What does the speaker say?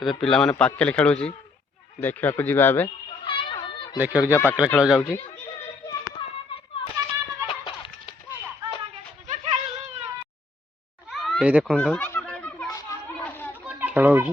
ଏବେ ପିଲାମାନେ ପାଖରେ ଖେଳୁଛି ଦେଖିବାକୁ ଯିବା ଏବେ ଦେଖିବାକୁ ଯିବା ପାଖରେ ଖେଳ ଯାଉଛି ଏଇ ଦେଖନ୍ତୁ ଖେଳ ହଉଛି।